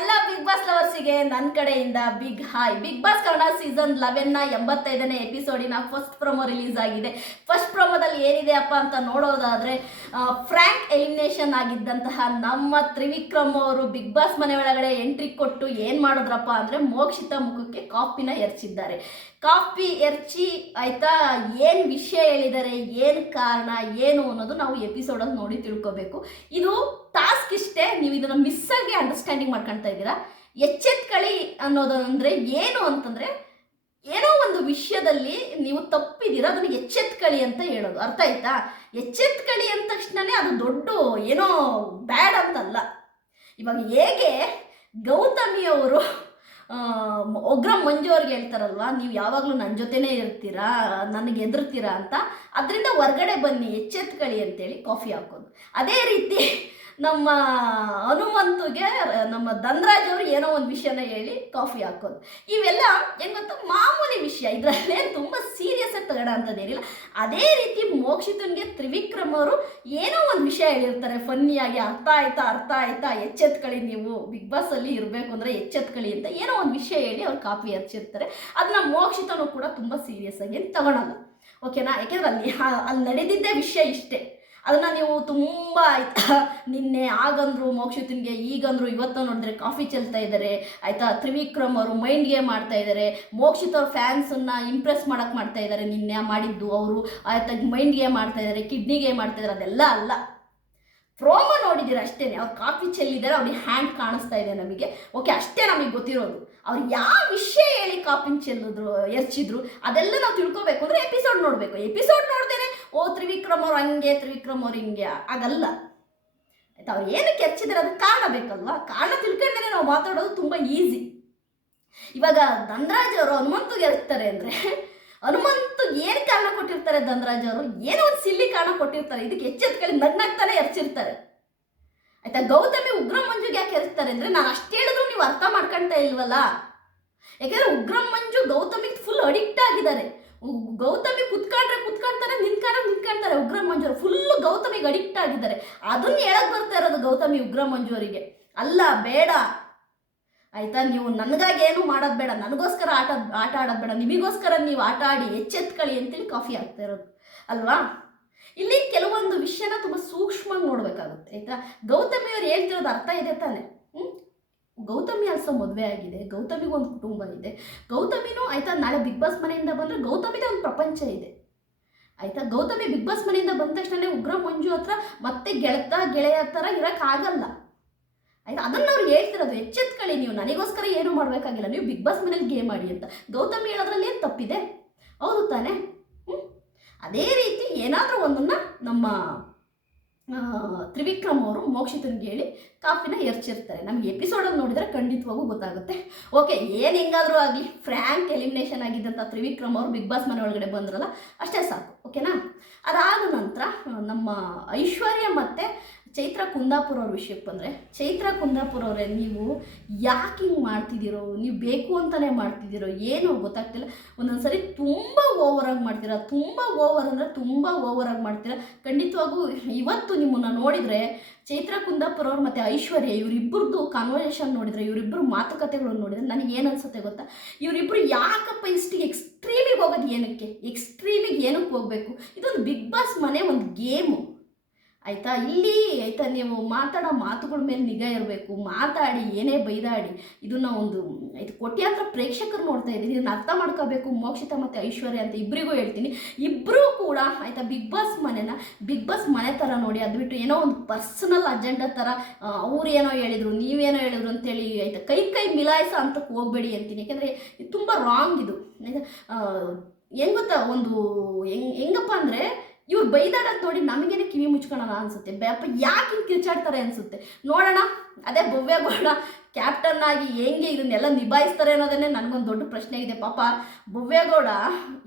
ಎಲ್ಲ big boss ಲವರ್ಸಿಗೆ ನನ್ನ ಕಡೆಯಿಂದ big hi big boss Kannada season ಲೆವೆನ್ನ ಎಂಬತ್ತೈದನೇ ಎಪಿಸೋಡಿನ ಫಸ್ಟ್ ಪ್ರೊಮೋ ರಿಲೀಸ್ ಆಗಿದೆ. ಫಸ್ಟ್ ಪ್ರೊಮೋದಲ್ಲಿ ಏನಿದೆ ಅಪ್ಪ ಅಂತ ನೋಡೋದಾದ್ರೆ ಫ್ರ್ಯಾಂಕ್ ಎಲಿಮಿನೇಷನ್ ಆಗಿದ್ದಂತಹ ನಮ್ಮ ತ್ರಿವಿಕ್ರಮ್ ಅವರು ಬಿಗ್ ಬಾಸ್ ಮನೆ ಒಳಗಡೆ ಎಂಟ್ರಿ ಕೊಟ್ಟು ಏನು ಮಾಡಿದ್ರಪ್ಪ ಅಂದರೆ ಮೋಕ್ಷಿತ ಮುಖಕ್ಕೆ ಕಾಫಿನ ಎರಚಿದ್ದಾರೆ. ಕಾಫಿ ಎರಚಿ ಆಯಿತಾ? ಏನು ವಿಷಯ ಹೇಳಿದ್ದಾರೆ ಏನು ಕಾರಣ, ಏನು ಅನ್ನೋದು ನಾವು ಎಪಿಸೋಡಲ್ಲಿ ನೋಡಿ ತಿಳ್ಕೋಬೇಕು. ಇದು ಟಾಸ್ಕ್ ಇಷ್ಟೇ, ನೀವು ಇದನ್ನು ಮಿಸ್ ಆಗಿ ಅಂಡರ್ಸ್ಟ್ಯಾಂಡಿಂಗ್ ಮಾಡ್ಕೊಳ್ತಾ ಇದ್ದೀರಾ? ಎಚ್ಚೆತ್ಕಳಿ ಅನ್ನೋದು ಅಂದರೆ ಏನು ಅಂತಂದರೆ, ಏನೋ ಒಂದು ವಿಷಯದಲ್ಲಿ ನೀವು ತಪ್ಪಿದ್ದೀರಾ, ಅದನ್ನು ಎಚ್ಚೆತ್ಕಳಿ ಅಂತ ಹೇಳೋದು. ಅರ್ಥ ಆಯ್ತಾ? ಎಚ್ಚೆತ್ಕಳಿ ಅಂದ ತಕ್ಷಣನೇ ಅದು ದೊಡ್ಡ ಏನೋ ಬ್ಯಾಡ್ ಅಂತಲ್ಲ. ಇವಾಗ ಹೇಗೆ ಗೌತಮಿಯವರು ಒಗ್ರ ಮಂಜು ಅವ್ರಿಗೆ ಹೇಳ್ತಾರಲ್ವಾ, ನೀವು ಯಾವಾಗಲೂ ನನ್ನ ಜೊತೆನೇ ಇರ್ತೀರಾ, ನನಗೆ ಎದುರ್ತೀರಾ ಅಂತ. ಅದರಿಂದ ಹೊರ್ಗಡೆ ಬನ್ನಿ, ಎಚ್ಚೆತ್ಕಳಿ ಅಂತೇಳಿ ಕಾಫಿ ಹಾಕೋದು. ಅದೇ ರೀತಿ ನಮ್ಮ ಹನುಮಂತುಗೆ, ನಮ್ಮ ಧನರಾಜ್ ಅವರು ಏನೋ ಒಂದು ವಿಷಯನ ಹೇಳಿ ಕಾಫಿ ಹಾಕೋದು. ಇವೆಲ್ಲ ಏನು ಮಾಮೂಲಿ ವಿಷಯ. ಇದರಲ್ಲೇ ತುಂಬ ಸೀರಿಯಸ್ ಆಗಿ ತಗೋಣ ಅಂತದೇನಿಲ್ಲ ಅದೇ ರೀತಿ ಮೋಕ್ಷಿತನ್ಗೆ ತ್ರಿವಿಕ್ರಮ್ ಅವರು ಏನೋ ಒಂದು ವಿಷಯ ಹೇಳಿರ್ತಾರೆ. ಫನ್ನಿಯಾಗಿ ಅರ್ಥ ಆಯ್ತಾ ಅರ್ಥ ಆಯ್ತಾ, ಎಚ್ಚೆತ್ಕಳಿ ನೀವು. ಬಿಗ್ ಬಾಸಲ್ಲಿ ಇರಬೇಕು ಅಂದರೆ ಎಚ್ಚೆತ್ಕಳಿ ಅಂತ ಏನೋ ಒಂದು ವಿಷಯ ಹೇಳಿ ಅವ್ರು ಕಾಫಿ ಹಚ್ಚಿರ್ತಾರೆ. ಅದನ್ನ ಮೋಕ್ಷಿತನು ಕೂಡ ತುಂಬ ಸೀರಿಯಸ್ ಆಗಿ ತಗೊಳಲ್ಲ. ಓಕೆನಾ ಯಾಕೆಂದ್ರೆ ಅಲ್ಲಿ ಅಲ್ಲಿ ನಡೆದಿದ್ದೇ ವಿಷಯ ಇಷ್ಟೇ. ಅದನ್ನ ನೀವು ತುಂಬ ಆಯ್ತಾ? ನಿನ್ನೆ ಆಗಂದ್ರು ಮೋಕ್ಷಿತನ್ಗೆ ಈಗಂದ್ರು, ಇವತ್ತು ನೋಡಿದ್ರೆ ಕಾಫಿ ಚೆಲ್ತಾ ಇದ್ದಾರೆ ಆಯ್ತಾ? ತ್ರಿವಿಕ್ರಮ್ ಅವರು ಮೈಂಡ್ ಗೇಮ್ ಮಾಡ್ತಾ ಇದ್ದಾರೆ ಮೋಕ್ಷಿತ್ ಅವ್ರ ಫ್ಯಾನ್ಸನ್ನು ಇಂಪ್ರೆಸ್ ಮಾಡಕ್ ಮಾಡ್ತಾ ಇದ್ದಾರೆ ನಿನ್ನೆ ಮಾಡಿದ್ದು ಅವರು. ಆಯ್ತಾ? ಮೈಂಡ್ ಗೇಮ್ ಮಾಡ್ತಾ ಇದ್ದಾರೆ ಕಿಡ್ನಿ ಗೇಮ್ ಮಾಡ್ತಾ ಇದ್ದಾರೆ ಅದೆಲ್ಲ ಅಲ್ಲ. ಪ್ರೋಮೋ ನೋಡಿದ್ದೀರ ಅಷ್ಟೇ ಅವ್ರು ಕಾಫಿ ಚೆಲ್ಲಿದ್ದಾರೆ ಅವ್ರಿಗೆ ಹ್ಯಾಂಡ್ ಕಾಣಿಸ್ತಾ ಇದೆ ನಮಗೆ. ಓಕೆ ಅಷ್ಟೇ ನಮಗೆ ಗೊತ್ತಿರೋದು. ಅವ್ರು ಯಾವ ವಿಷಯ ಹೇಳಿ ಕಾಫಿನ ಚೆಲ್ಲಿದ್ರು, ಎರ್ಚಿದ್ರು, ಅದೆಲ್ಲ ನಾವು ತಿಳ್ಕೊಬೇಕು ಅಂದ್ರೆ ಎಪಿಸೋಡ್ ನೋಡಬೇಕು. ಎಪಿಸೋಡ್ ನೋಡ್ದೇನೆ ಓ, ತ್ರಿವಿಕ್ರಮ್ ಅವ್ರು ಹಂಗೆ, ತ್ರಿವಿಕ್ರಮ್ ಅವ್ರು ಹಿಂಗೆ. ಆಗಲ್ಲ ಆಯ್ತಾ, ಅವ್ರು ಏನಕ್ಕೆ ಎರ್ಚಿದ್ದಾರೆ ಅದಕ್ಕೆ ಕಾರಣ ಬೇಕಲ್ವಾ? ಕಾರಣ ತಿಳ್ಕೊಂಡೇ ನಾವು ಮಾತಾಡೋದು ತುಂಬ ಈಸಿ ಇವಾಗ ಧನರಾಜ್ ಅವರು ಹನುಮಂತಗೆ ಎರ್ತಾರೆ ಅಂದರೆ ಹನುಮಂತು ಏನು ಕಾರಣ ಕೊಟ್ಟಿರ್ತಾರೆ ಧನರಾಜ್ ಅವರು? ಏನೋ ಒಂದು ಸಿಲ್ಲಿ ಕಾರಣ ಕೊಟ್ಟಿರ್ತಾರೆ. ಇದಕ್ಕೆ ಎಚ್ಚೆತ್ಕೊಳ್ಳಿ ನಗ್ನಾಗ್ತಾನೆ ಎರ್ಚಿರ್ತಾರೆ ಆಯ್ತಾ, ಗೌತಮಿ ಉಗ್ರ ಮಂಜುಗೆ ಯಾಕೆ ಎರ್ತಾರೆ ಅಂದರೆ, ನಾನು ಅಷ್ಟು ಹೇಳಿದ್ರು ನೀವು ಅರ್ಥ ಮಾಡ್ಕೊಳ್ತಾ ಇಲ್ವಲ್ಲ? ಯಾಕೆಂದ್ರೆ ಉಗ್ರಮಂಜು ಗೌತಮಿಗೆ ಫುಲ್ ಅಡಿಕ್ಟ್ ಆಗಿದ್ದಾರೆ. ಗೌತಮಿ ಕುತ್ಕೊಂಡ್ರೆ ಕುತ್ಕೊಂತಾರೆ ನಿಂತ್ಕೊಂಡ್ರೆ ನಿಂತ್ಕೊಂತಾರೆ ಉಗ್ರ ಮಂಜುವರು ಫುಲ್ಲು ಫುಲ್ ಗೌತಮಿಗೆ ಅಡಿಕ್ಟ್ ಆಗಿದ್ದಾರೆ. ಅದನ್ನ ಹೇಳಕ್ ಬರ್ತಾ ಇರೋದು ಗೌತಮಿ ಉಗ್ರ ಮಂಜೂರಿಗೆ ಅಲ್ಲ, ಬೇಡ. ಆಯ್ತಾ? ನೀವು ನನಗಾಗಿ ಏನು ಮಾಡೋದು ಬೇಡ. ನನಗೋಸ್ಕರ ಆಟ ಆಟ ಆಡೋದು ಬೇಡ. ನಿಮಗೋಸ್ಕರ ನೀವು ಆಟ ಆಡಿ ಎಚ್ಚೆತ್ಕೊಳ್ಳಿ ಅಂತೇಳಿ ಕಾಫಿ ಆಗ್ತಾ ಇರೋದು. ಅಲ್ವಾ? ಇಲ್ಲಿ ಕೆಲವೊಂದು ವಿಷಯನ ತುಂಬ ಸೂಕ್ಷ್ಮವಾಗಿ ನೋಡ್ಬೇಕಾಗುತ್ತೆ. ಆಯ್ತಾ? ಗೌತಮಿ ಅವ್ರು ಹೇಳ್ತಿರೋದು ಅರ್ಥ ಇದೆ ತಾನೆ. ಹ್ಮ್? ಗೌತಮಿ ಅಲ್ಸೋ ಮದುವೆ ಆಗಿದೆ, ಗೌತಮಿಗೆ ಒಂದು ಕುಟುಂಬ ಇದೆ. ಗೌತಮಿನೂ ಆಯ್ತಾ ನಾಳೆ ಬಿಗ್ ಬಾಸ್ ಮನೆಯಿಂದ ಬಂದರೆ ಗೌತಮಿದೇ ಒಂದು ಪ್ರಪಂಚ ಇದೆ. ಆಯ್ತಾ? ಗೌತಮಿ ಬಿಗ್ ಬಾಸ್ ಮನೆಯಿಂದ ಬಂದ ತಕ್ಷಣ ಉಗ್ರ ಮಂಜು ಹತ್ರ ಮತ್ತೆ ಗೆಳತ, ಗೆಳೆಯ ಥರ ಇರೋಕ್ಕಾಗಲ್ಲ ಆಯ್ತಾ? ಅದನ್ನ ಅವ್ರು ಹೇಳ್ತಿರೋದು ಎಚ್ಚೆತ್ಕೊಳ್ಳಿ ನೀವು, ನನಗೋಸ್ಕರ ಏನು ಮಾಡಬೇಕಾಗಿಲ್ಲ, ನೀವು ಬಿಗ್ ಬಾಸ್ ಮನೇಲಿ ಗೇಮ್ ಆಡಿ ಅಂತ. ಗೌತಮಿ ಹೇಳೋದ್ರಲ್ಲಿ ಏನು ತಪ್ಪಿದೆ? ಹೌದು ತಾನೆ? ಅದೇ ರೀತಿ ಏನಾದರೂ ಒಂದನ್ನು ನಮ್ಮ ತ್ರಿವಿಕ್ರಮ್ ಅವರು ಮೋಕ್ಷಿತನಿಗೆ ಹೇಳಿ ಕಾಫಿನ ಎರ್ಚಿರ್ತಾರೆ. ನಮ್ಗೆ ಎಪಿಸೋಡಲ್ಲಿ ನೋಡಿದರೆ ಖಂಡಿತವಾಗೂ ಗೊತ್ತಾಗುತ್ತೆ. ಓಕೆ ಏನು ಹೆಂಗಾದರೂ ಆಗಲಿ ಫ್ರ್ಯಾಂಕ್ ಎಲಿಮಿನೇಷನ್ ಆಗಿದ್ದಂಥ ತ್ರಿವಿಕ್ರಮ್ ಅವರು ಬಿಗ್ ಬಾಸ್ ಮನೆ ಒಳಗಡೆ ಬಂದ್ರಲ್ಲ, ಅಷ್ಟೇ ಸಾಕು ಓಕೆನಾ ಅದಾದ ನಂತರ, ನಮ್ಮ ಐಶ್ವರ್ಯ ಮತ್ತು ಚೈತ್ರ ಕುಂದಾಪುರ ಅವ್ರ ವಿಷಯಕ್ಕೆ ಬಂದರೆ, ಚೈತ್ರ ಕುಂದಾಪುರ ಅವರೇ, ನೀವು ಯಾಕೆ ಹಿಂಗೆ ಮಾಡ್ತಿದ್ದೀರೋ, ನೀವು ಬೇಕು ಅಂತಲೇ ಮಾಡ್ತಿದ್ದೀರೋ, ಏನೋ ಗೊತ್ತಾಗ್ತಿಲ್ಲ. ಒಂದೊಂದು ಸರಿ ತುಂಬ ಓವರಾಗಿ ಮಾಡ್ತೀರಾ, ತುಂಬ ಓವರ್ ಅಂದರೆ ತುಂಬ ಓವರಾಗಿ ಮಾಡ್ತೀರಾ. ಖಂಡಿತವಾಗೂ ಇವತ್ತು ನಿಮ್ಮನ್ನು ನೋಡಿದರೆ, ಚೈತ್ರ ಕುಂದಾಪುರ ಅವ್ರು ಮತ್ತು ಐಶ್ವರ್ಯ ಇವರಿಬ್ಬರದ್ದು ಕಾನ್ವರ್ಸೇಷನ್ ನೋಡಿದರೆ ಇವರಿಬ್ಬರು ಮಾತುಕತೆಗಳನ್ನು ನೋಡಿದರೆ ನನಗೆ ಏನು ಅನ್ಸುತ್ತೆ ಗೊತ್ತಾ? ಇವರಿಬ್ಬರು ಯಾಕಪ್ಪ ಇಷ್ಟಿಗೆ ಎಕ್ಸ್ಟ್ರೀಮಿಗೆ ಹೋಗೋದು ಏನಕ್ಕೆ? ಎಕ್ಸ್ಟ್ರೀಮಿಗೆ ಏನಕ್ಕೆ ಹೋಗಬೇಕು? ಇದೊಂದು ಬಿಗ್ ಬಾಸ್ ಮನೆ ಒಂದು ಗೇಮು. ಆಯಿತಾ? ಇಲ್ಲಿ ಆಯಿತಾ ನೀವು ಮಾತಾಡೋ ಮಾತುಗಳ ಮೇಲೆ ನಿಗಾ ಇರಬೇಕು. ಮಾತಾಡಿ, ಏನೇ ಬೈದಾಡಿ. ಇದನ್ನ ಒಂದು, ಇದು ಕೋಟ್ಯಾಂತರ ಪ್ರೇಕ್ಷಕರು ನೋಡ್ತಾ ಇದ್ದೀನಿ ಇದನ್ನ ಅರ್ಥ ಮಾಡ್ಕೋಬೇಕು. ಮೋಕ್ಷಿತ ಮತ್ತು ಐಶ್ವರ್ಯ ಅಂತ ಇಬ್ಬರಿಗೂ ಹೇಳ್ತೀನಿ. ಇಬ್ಬರೂ ಕೂಡ ಆಯಿತಾ ಬಿಗ್ ಬಾಸ್ ಮನೆನ, ಬಿಗ್ ಬಾಸ್ ಮನೆ ಥರ ನೋಡಿ ಅದು ಬಿಟ್ಟು ಏನೋ ಒಂದು ಪರ್ಸನಲ್ ಅಜೆಂಡಾ ಥರ ಅವ್ರು ಏನೋ ಹೇಳಿದರು ನೀವೇನೋ ಹೇಳಿದ್ರು ಅಂತೇಳಿ ಆಯಿತಾ ಕೈ ಕೈ ಮಿಲಾಯಿಸ ಅಂತ ಹೋಗಬೇಡಿ ಅಂತೀನಿ. ಯಾಕೆಂದರೆ ತುಂಬ ರಾಂಗ್ ಇದು. ಆಯ್ತಾ? ಹೆಂಗ್ ಗೊತ್ತಾ? ಒಂದು ಹೆಂಗ್, ಹೆಂಗಪ್ಪ ಅಂದರೆ ಇವ್ರು ಬೈದಾಡೋದು ನೋಡಿ ನಮಗೇನೆ ಕಿವಿ ಮುಚ್ಕೊಳ್ಳೋಣ ಅನ್ಸುತ್ತೆ. ಬೇಪ ಯಾಕೆ ಹಿಂಗೆ ಕಿರ್ಚಾಡ್ತಾರೆ ಅನ್ಸುತ್ತೆ. ನೋಡೋಣ, ಅದೇ ಭವ್ಯಗೌಡ ಕ್ಯಾಪ್ಟನ್ ಆಗಿ ಹೆಂಗೆ ಇದನ್ನೆಲ್ಲ ನಿಭಾಯಿಸ್ತಾರೆ ಅನ್ನೋದನ್ನೇ ನನಗೊಂದು ದೊಡ್ಡ ಪ್ರಶ್ನೆ ಇದೆ. ಪಾಪ ಭವ್ಯಗೌಡ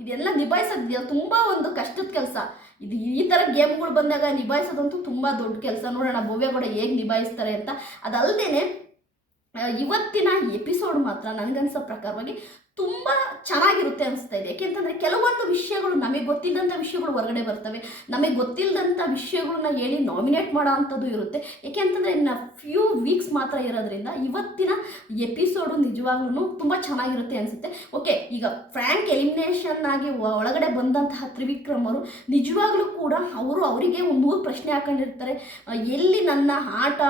ಇದೆಲ್ಲ ನಿಭಾಯಿಸೋದು ತುಂಬ ಒಂದು ಕಷ್ಟದ ಕೆಲಸ. ಇದು ಈ ಥರ ಗೇಮ್ಗಳು ಬಂದಾಗ ನಿಭಾಯಿಸೋದಂತೂ ತುಂಬ ದೊಡ್ಡ ಕೆಲಸ. ನೋಡೋಣ ಭವ್ಯಗೌಡ ಹೇಗೆ ನಿಭಾಯಿಸ್ತಾರೆ ಅಂತ. ಅದಲ್ಲದೆ ಇವತ್ತಿನ ಎಪಿಸೋಡ್ ಮಾತ್ರ ನನಗನ್ಸೋ ಪ್ರಕಾರವಾಗಿ ತುಂಬ ಚೆನ್ನಾಗಿರುತ್ತೆ ಅನಿಸ್ತಾ ಇದೆ. ಯಾಕೆಂತಂದರೆ ಕೆಲವೊಂದು ವಿಷಯಗಳು ನಮಗೆ ಗೊತ್ತಿಲ್ಲದಂಥ ವಿಷಯಗಳು ಹೊರಗಡೆ ಬರ್ತವೆ. ನಮಗೆ ಗೊತ್ತಿಲ್ಲದಂಥ ವಿಷಯಗಳನ್ನ ಹೇಳಿ ನಾಮಿನೇಟ್ ಮಾಡೋ ಅಂಥದ್ದು ಇರುತ್ತೆ. ಯಾಕೆಂತಂದ್ರೆ ಇನ್ನ ಫ್ಯೂ ವೀಕ್ಸ್ ಮಾತ್ರ ಇರೋದ್ರಿಂದ ಇವತ್ತಿನ ಎಪಿಸೋಡು ನಿಜವಾಗ್ಲೂ ತುಂಬ ಚೆನ್ನಾಗಿರುತ್ತೆ ಅನಿಸುತ್ತೆ. ಓಕೆ ಈಗ ಫ್ರ್ಯಾಂಕ್ ಎಲಿಮಿನೇಷನ್ ಆಗಿ ಒಳಗಡೆ ಬಂದಂತಹ ತ್ರಿವಿಕ್ರಮ್ ಅವರು ನಿಜವಾಗ್ಲೂ ಕೂಡ ಅವರು ಅವರಿಗೆ ಒಂದು ಮೂರು ಪ್ರಶ್ನೆ ಹಾಕೊಂಡಿರ್ತಾರೆ. ಎಲ್ಲಿ ನನ್ನ ಆಟ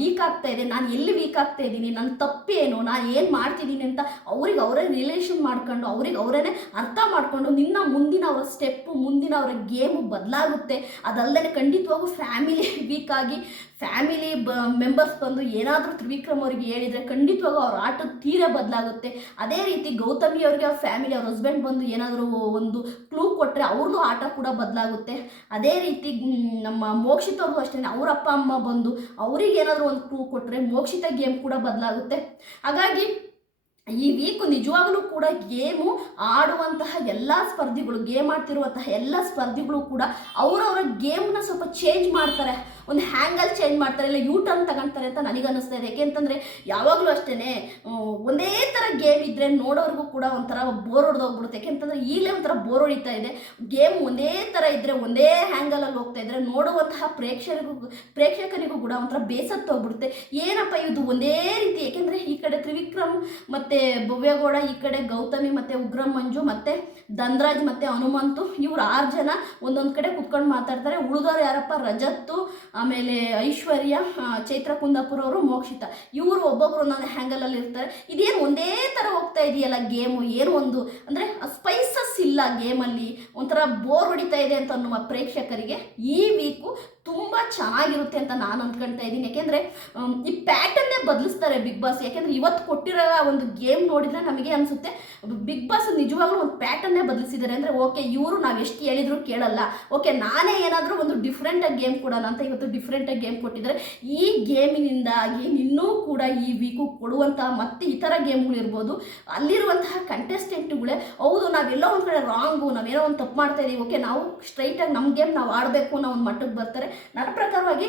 ವೀಕ್ ಆಗ್ತಾ ಇದೆ? ನಾನು ಎಲ್ಲಿ ವೀಕ್ ಆಗ್ತಾ ಇದ್ದೀನಿ? ನನ್ನ ತಪ್ಪೇನು? ನಾನು ಏನು ಮಾಡ್ತಿದ್ದೀನಿ ಅಂತ ಅವ್ರಿಗೆ ಅವರೇ ರಿಲೇಷನ್ ಮಾಡ್ಕೊಂಡು, ಅವ್ರಿಗೆ ಅವರೇ ಅರ್ಥ ಮಾಡ್ಕೊಂಡು ನಿನ್ನ ಮುಂದಿನ ಅವರ ಸ್ಟೆಪ್ಪು ಮುಂದಿನ ಅವರ ಗೇಮು ಬದಲಾಗುತ್ತೆ. ಅದಲ್ಲದೆ ಖಂಡಿತವಾಗೂ ಫ್ಯಾಮಿಲಿ ವೀಕ್ ಆಗಿ ಫ್ಯಾಮಿಲಿ ಬ ಮೆಂಬರ್ಸ್ ಬಂದು ಏನಾದರೂ ತ್ರಿವಿಕ್ರಮ್ ಅವರಿಗೆ ಹೇಳಿದರೆ ಖಂಡಿತವಾಗೂ ಅವ್ರ ಆಟದ ತೀರ ಬದಲಾಗುತ್ತೆ. ಅದೇ ರೀತಿ ಗೌತಮಿ ಅವರಿಗೆ ಅವ್ರ ಫ್ಯಾಮಿಲಿ ಅವ್ರ ಹಸ್ಬೆಂಡ್ ಬಂದು ಏನಾದರೂ ಒಂದು ಕ್ಲೂ ಕೊಟ್ಟರೆ ಅವ್ರದ್ದು ಆಟ ಕೂಡ ಬದಲಾಗುತ್ತೆ. ಅದೇ ರೀತಿ ನಮ್ಮ ಮೋಕ್ಷಿತ ಅವ್ರಿಗೂ ಅಷ್ಟೇ ಅವ್ರ ಅಪ್ಪ, ಅಮ್ಮ ಬಂದು ಅವ್ರಿಗೆ ಏನಾದರೂ ಒಂದು ಕ್ಲೂ ಕೊಟ್ಟರೆ ಮೋಕ್ಷಿತ ಗೇಮ್ ಕೂಡ ಬದಲಾಗುತ್ತೆ. ಹಾಗಾಗಿ ಈ ವೀಕು ನಿಜವಾಗಲೂ ಕೂಡ ಗೇಮು ಆಡುವಂತಹ ಎಲ್ಲ ಸ್ಪರ್ಧಿಗಳು ಗೇಮ್ ಆಡ್ತಿರುವಂತಹ ಎಲ್ಲ ಸ್ಪರ್ಧಿಗಳು ಕೂಡ ಅವರವರ ಗೇಮ್ನ ಸ್ವಲ್ಪ ಚೇಂಜ್ ಮಾಡ್ತಾರೆ. ಒಂದು ಹ್ಯಾಂಗಲ್ ಚೇಂಜ್ ಮಾಡ್ತಾರೆ, ಇಲ್ಲ ಯೂ ಟರ್ನ್ ತಗೊಳ್ತಾರೆ ಅಂತ ನನಗೆ ಅನ್ನಿಸ್ತಾ ಇದೆ. ಯಾಕೆಂತಂದರೆ ಯಾವಾಗಲೂ ಅಷ್ಟೇ ಒಂದೇ ಥರ ಗೇಮ್ ಇದ್ದರೆ ನೋಡೋರ್ಗೂ ಕೂಡ ಒಂಥರ ಬೋರ್ ಹೊಡೆದೋಗ್ಬಿಡುತ್ತೆ ಯಾಕೆಂತಂದರೆ ಈಗಲೇ ಒಂಥರ ಬೋರ್ ಹೊಡಿತಾ ಇದೆ. ಗೇಮ್ ಒಂದೇ ಥರ ಇದ್ದರೆ ಒಂದೇ ಹ್ಯಾಂಗಲಲ್ಲಿ ಹೋಗ್ತಾ ಇದ್ದರೆ ನೋಡುವಂತಹ ಪ್ರೇಕ್ಷಕರಿಗೂ ಪ್ರೇಕ್ಷಕರಿಗೂ ಕೂಡ ಒಂಥರ ಬೇಸತ್ತು ಹೋಗ್ಬಿಡುತ್ತೆ. ಏನಪ್ಪ ಇದು ಒಂದೇ ರೀತಿ? ಯಾಕೆಂದರೆ ಈ ಕಡೆ ತ್ರಿವಿಕ್ರಮ್ ಮತ್ತು ಭವ್ಯಗೌಡ, ಈ ಕಡೆ ಗೌತಮಿ, ಮತ್ತು ಉಗ್ರ ಮಂಜು ಮತ್ತು ಧನ್ರಾಜ್, ಮತ್ತು ಹನುಮಂತು, ಇವ್ರು ಆರು ಜನ ಒಂದೊಂದು ಕಡೆ ಕುತ್ಕೊಂಡು ಮಾತಾಡ್ತಾರೆ. ಉಳಿದವ್ರು ಯಾರಪ್ಪ? ರಜತ್ತು, ಆಮೇಲೆ ಐಶ್ವರ್ಯ ಚೈತ್ರ ಕುಂದಾಪುರ ಅವರು, ಮೋಕ್ಷಿತ. ಇವರು ಒಬ್ಬೊಬ್ರು ಒಂದೊಂದು ಹ್ಯಾಂಗಲಲ್ಲಿ ಇರ್ತಾರೆ. ಇದೇನು ಒಂದೇ ಥರ ಹೋಗ್ತಾ ಇದೆಯಲ್ಲ ಗೇಮು? ಏನು ಒಂದು, ಅಂದರೆ ಸ್ಪೈಸಸ್ ಇಲ್ಲ ಗೇಮಲ್ಲಿ? ಒಂಥರ ಬೋರ್ ಹೊಡಿತಾ ಇದೆ ಅಂತ ಅನ್ನುವ ಪ್ರೇಕ್ಷಕರಿಗೆ ಈ ವೀಕು ತುಂಬ ಚೆನ್ನಾಗಿರುತ್ತೆ ಅಂತ ನಾನು ಅಂದ್ಕೊಳ್ತಾ ಇದ್ದೀನಿ ಯಾಕೆಂದರೆ, ಈ ಪ್ಯಾಟರ್ನೇ ಬದಲಿಸ್ತಾರೆ ಬಿಗ್ ಬಾಸ್ ಯಾಕೆಂದ್ರೆ ಇವತ್ತು ಕೊಟ್ಟಿರೋ ಒಂದು ಗೇಮ್ ನೋಡಿದರೆ ನಮಗೆ ಅನಿಸುತ್ತೆ. ಬಿಗ್ ಬಾಸ್ ನಿಜವಾಗ್ಲೂ ಒಂದು ಪ್ಯಾಟರ್ನೇ ಬದಲಿಸಿದ್ದಾರೆ ಅಂದರೆ, ಓಕೆ, ಇವರು ನಾವು ಎಷ್ಟು ಹೇಳಿದ್ರು ಕೇಳಲ್ಲ. ಓಕೆ, ನಾನೇ ಏನಾದರೂ ಒಂದು ಡಿಫ್ರೆಂಟಾಗಿ ಗೇಮ್ ಕೊಡೋಣ ಅಂತ ಇವತ್ತು ಡಿಫ್ರೆಂಟಾಗಿ ಗೇಮ್ ಕೊಟ್ಟಿದ್ದಾರೆ. ಈ ಗೇಮಿನಿಂದಾಗಿ ಇನ್ನೂ ಕೂಡ ಈ ವೀಕು ಕೊಡುವಂತಹ ಮತ್ತೆ ಇತರ ಗೇಮ್ಗಳಿರ್ಬೋದು ಅಲ್ಲಿರುವಂತಹ ಕಂಟೆಸ್ಟೆಂಟ್ಗಳೇ ಹೌದು, ನಾವೆಲ್ಲೋ ಒಂದು ಕಡೆ ರಾಂಗು ನಾವೇನೋ ಒಂದು ತಪ್ಪು ಮಾಡ್ತಾ ಇದೀವಿ. ಓಕೆ, ನಾವು ಸ್ಟ್ರೈಟಾಗಿ ನಮ್ಮ ಗೇಮ್ ನಾವು ಆಡಬೇಕು ಅನ್ನೋ ಒಂದು ಮಟ್ಟಕ್ಕೆ ಬರ್ತಾರೆ. ನನ್ನ ಪ್ರಕಾರವಾಗಿ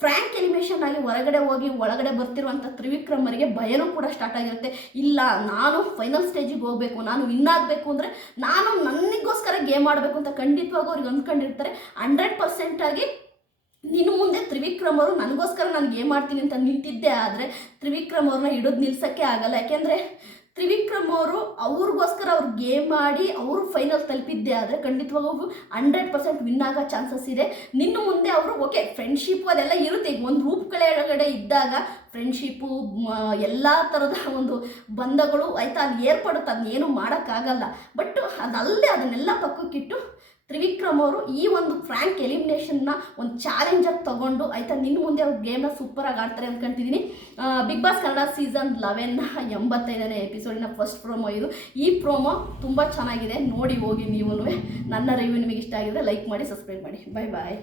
ಫ್ರ್ಯಾಂಕ್ ಎಲಿಮಿನೇಷನ್ ಆಗಿ ಹೊರಗಡೆ ಹೋಗಿ ಒಳಗಡೆ ಬರ್ತಿರುವಂಥ ತ್ರಿವಿಕ್ರಮರಿಗೆ ಭಯನೂ ಕೂಡ ಸ್ಟಾರ್ಟ್ ಆಗಿರುತ್ತೆ. ಇಲ್ಲ, ನಾನು ಫೈನಲ್ ಸ್ಟೇಜಿಗೆ ಹೋಗಬೇಕು, ನಾನು ವಿನ್ ಆಗಬೇಕು ಅಂದರೆ ನಾನು ನನಗೋಸ್ಕರ ಗೇಮ್ ಆಡಬೇಕು ಅಂತ ಖಂಡಿತವಾಗೂ ಅವ್ರಿಗೆ ಅಂದ್ಕೊಂಡಿರ್ತಾರೆ. ಹಂಡ್ರೆಡ್ ಪರ್ಸೆಂಟಾಗಿ ನಿನ್ನ ಮುಂದೆ ತ್ರಿವಿಕ್ರಮ್ ಅವರು ನನಗೋಸ್ಕರ ನಾನು ಗೇಮ್ ಆಡ್ತೀನಿ ಅಂತ ನಿಂತಿದ್ದೆ ಆದರೆ ತ್ರಿವಿಕ್ರಮ್ ಅವ್ರನ್ನ ಹಿಡಿದು ನಿಲ್ಸೋಕ್ಕೆ ಆಗಲ್ಲ. ಯಾಕೆಂದರೆ ತ್ರಿವಿಕ್ರಮ್ ಅವರು ಅವ್ರಿಗೋಸ್ಕರ ಅವ್ರು ಗೇಮ್ ಆಡಿ ಅವರು ಫೈನಲ್ ತಲುಪಿದ್ದೆ ಆದರೆ ಖಂಡಿತವಾಗೂ ಹಂಡ್ರೆಡ್ ಪರ್ಸೆಂಟ್ ವಿನ್ ಆಗೋ ಚಾನ್ಸಸ್ ಇದೆ. ನಿನ್ನ ಮುಂದೆ ಅವರು ಓಕೆ ಫ್ರೆಂಡ್ಶಿಪ್ ಅದೆಲ್ಲ ಇರುತ್ತೆ. ಈಗ ಒಂದು ರೂಪ್ ಕಡೆ ಇದ್ದಾಗ ಫ್ರೆಂಡ್ಶಿಪ್ಪು ಎಲ್ಲ ಥರದ ಒಂದು ಬಂಧಗಳು ಆಯಿತಾ? ಅಲ್ಲಿ ಏರ್ಪಡುತ್ತೆ. ಅದನ್ನೇನು ಮಾಡೋಕ್ಕಾಗಲ್ಲ. ಬಟ್ ಅದಲ್ಲೇ ಅದನ್ನೆಲ್ಲ ಪಕ್ಕಕ್ಕಿಟ್ಟು ತ್ರಿವಿಕ್ರಮ್ ಅವರು ಈ ಒಂದು ಫ್ರ್ಯಾಂಕ್ ಎಲಿಮಿನೇಷನ್ನ ಒಂದು ಚಾಲೆಂಜಾಗಿ ತಗೊಂಡು ಆಯಿತಾ ನಿನ್ನ ಮುಂದೆ ಅವ್ರು ಗೇಮ್ನ ಸೂಪರಾಗಿ ಆಡ್ತಾರೆ ಅಂದ್ಕೊಂತಿದ್ದೀನಿ ಬಿಗ್ ಬಾಸ್ ಕನ್ನಡ ಸೀಸನ್ ಲೆವೆನ್ನ ಎಂಬತ್ತೈದನೇ ಎಪಿಸೋಡಿನ ಫಸ್ಟ್ ಪ್ರೋಮೋ ಇದು. ಈ ಪ್ರೋಮೋ ತುಂಬ ಚೆನ್ನಾಗಿದೆ. ನೋಡಿ ಹೋಗಿ ನೀವು ನನ್ನ ರಿವ್ಯೂ ನಿಮಗೆ ಇಷ್ಟ ಆಗಿದ್ರೆ ಲೈಕ್ ಮಾಡಿ ಸಬ್ಸ್ಕ್ರೈಬ್ ಮಾಡಿ. ಬಾಯ್ ಬಾಯ್